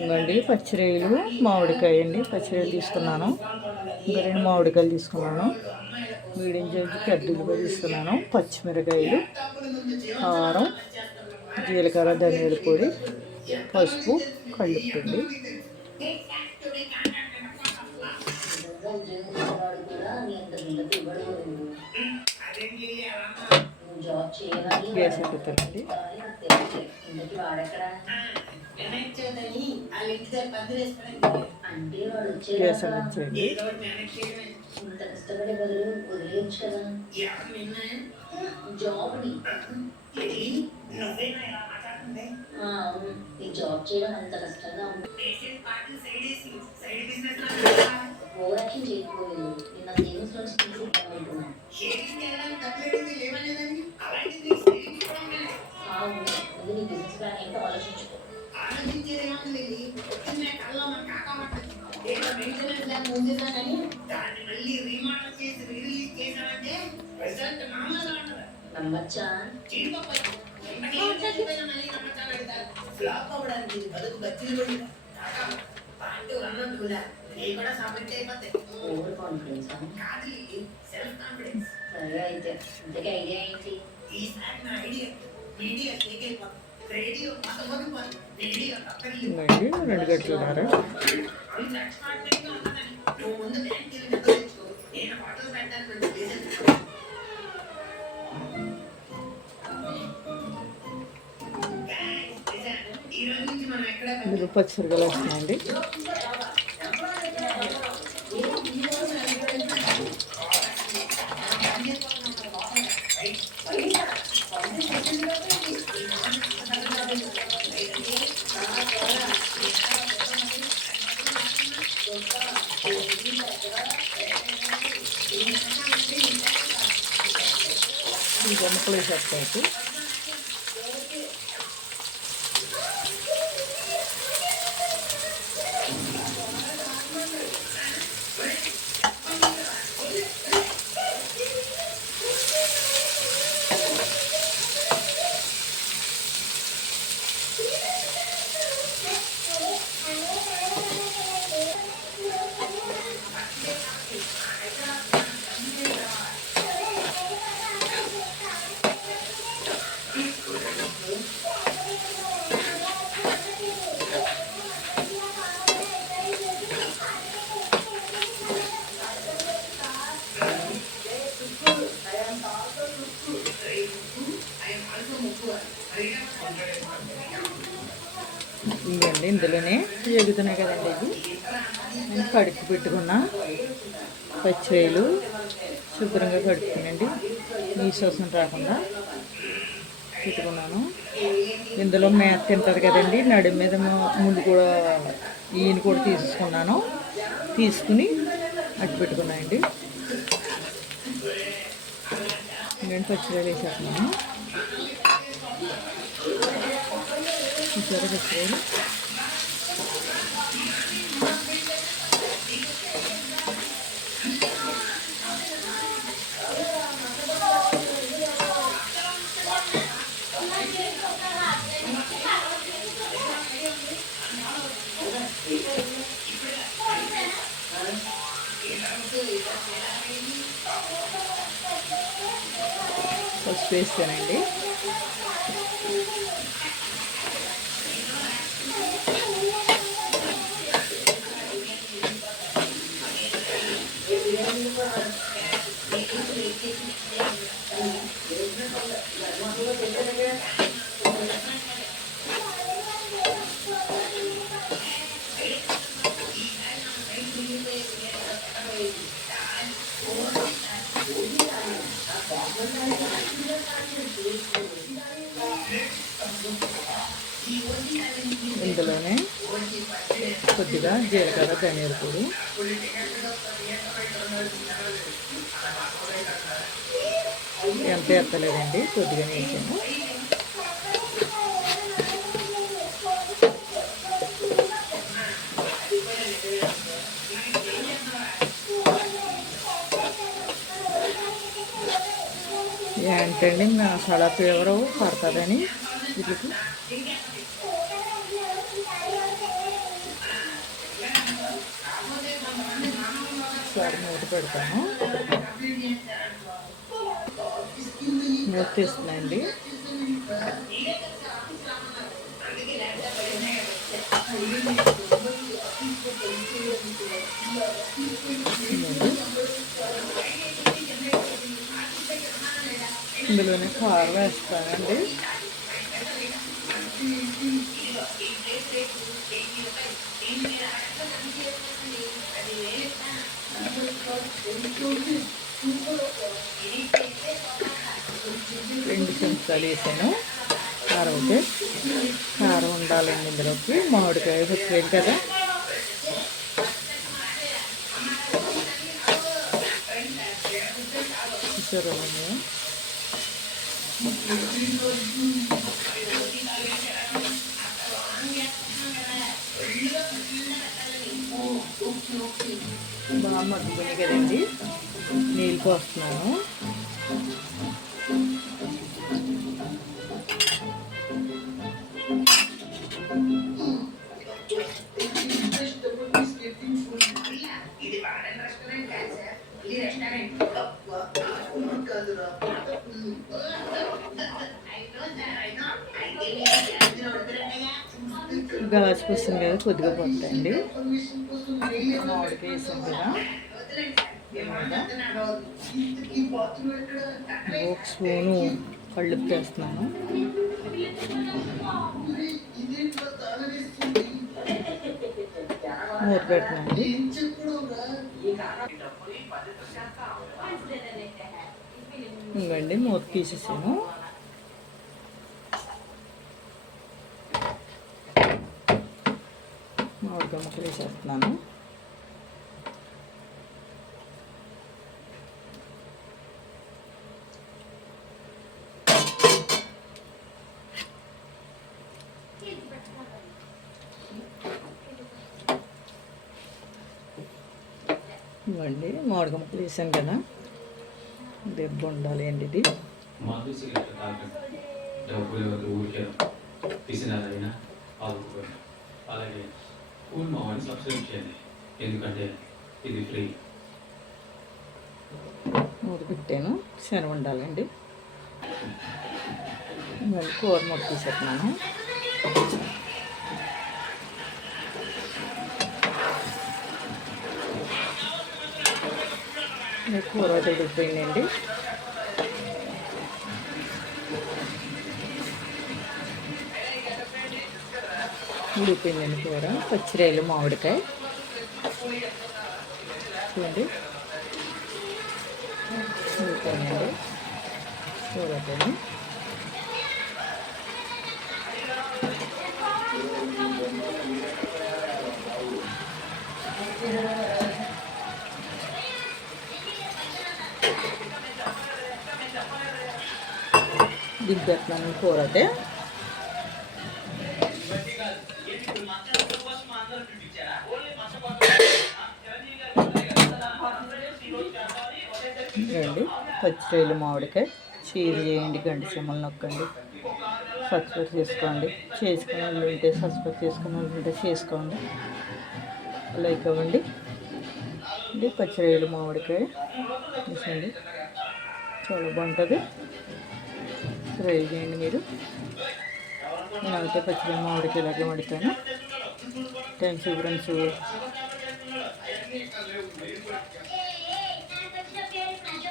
ఇవ్వండి పచ్చిరొయ్యలు, మామిడికాయ అండి. పచ్చిరొయ్యలు తీసుకున్నాను, ఇంకా 2 మామిడికాయలు తీసుకున్నాను, మీడియం సైజు పెద్ద ఉల్లిపాయ తీసుకున్నాను, పచ్చిమిరకాయలు, కారం, జీలకర్ర, ధనియాల పొడి, పసుపు, కల్లుప్పండి. గ్యాస్ ఎక్కుతానండి. గ్యాస్ అందించండి. జాబ్ చేయడం అంత కష్టంగా ఉంది. ఓవరాక్షన్ చేయకపోలేదు. నిన్న సేవింగ్స్ నుంచి తీసుకుంటాను. ముందు నీ బిజినెస్ ప్లాన్ ఏంటో ఆలోచించుకో. నమ్మచ్చా? Over confidence. సరే అయితే ఇంతకీ ఐడియా ఏంటి? ఇవ్వండి 2 గంటలున్నర. ఇందులో పచ్చిమిరకాయలు వస్తున్నాయండి. ఇంకా ముక్కలు వేసేస్తాయి. ఇవ్వండి ఇందులోనే ఎగుతున్నాయి కదండి. ఇది నేను కడుక్కు పెట్టుకున్న పచ్చిరొయ్యలు శుభ్రంగా కడుక్కునండి, నీసు రాకుండా పెట్టుకున్నాను. ఇందులో మేత తింటుంది కదండి, నడుము మీద ముందు కూడా ఈయన కూడా తీసుకున్నాను. తీసుకుని అట్టు పెట్టుకున్నానండి. నేను పచ్చిరొయ్యలు వేసేస్తున్నాను. చూసారా పచ్చిరొయ్యలు? పసుపు వేస్తానండి. ఇందులోనే కొద్దిగా జీలకర్ర, ధనియాల పొడి, ఎంత ఎత్తలేదండి, కొద్దిగా వేసాను. ఏంటండి మసాలా ఫ్లేవర్ పడుతుందని వీటికి ఒకసారి మూత పెడతాను. మూత తీస్తున్నాయండి. ఇందులోనే కారం వేస్తానండి. రెండు చెంచాలు వేసాను కారం. అయితే కారం ఉండాలండి ఇందులోకి. మామిడికాయ వచ్చేది కదా. చూసారండి, బాగా మగ్గుతున్నాయి కదండి. నీళ్ళు పోస్తున్నాను. గాజు పుస్తుంది కదా, కొద్దిగా పోతాయండి. మామిడికాయ వేసాం కదా, ఒక స్పూను కళ్ళుప్పు వేస్తున్నాను. మూత పెట్టినండి. ఇంకండి మూత తీసేసాను. మామిడికాయ ముక్కలు వేసేస్తున్నాను. ఇవ్వండి, మామిడికాయ ముక్కలు వేసాను కదా, దెబ్బ ఉండాలి అండి ఇది. అలాగే కూల్ మామని సబ్స్క్రైబ్ చేయండి, ఎందుకంటే ఇది ఫ్రీ. మూత పెట్టాను, శనగ ఉండాలండి. మళ్ళీ కూర మొక్క తీసేస్తున్నాను. కూర ఉడికిపోయిందండి. ఉడికిపోయిందండి కూర. పచ్చిరాయలు మామిడికాయ చూడండి, ఉడికిపోయిందండి కూరతోని. దింపేస్తున్నాను కూర అయితే. రండి, పచ్చిరాయలు మామిడికాయ షేర్ చేయండి, గంట సింహలు నొక్కండి, సబ్స్క్రైబ్ చేసుకోండి. చేసుకునే వాళ్ళు ఉంటే సబ్స్క్రైబ్ చేసుకునే వాళ్ళు ఉంటే చేసుకోండి, లైక్ అవ్వండి. ఇది పచ్చిరాయలు మామిడికాయ చూసండి, చాలా బాగుంటుంది. ట్రై చేయండి మీరు. నేనైతే పచ్చిరాయలు మామిడికాయ ఇలాగే వండుతాను. Thanks friends.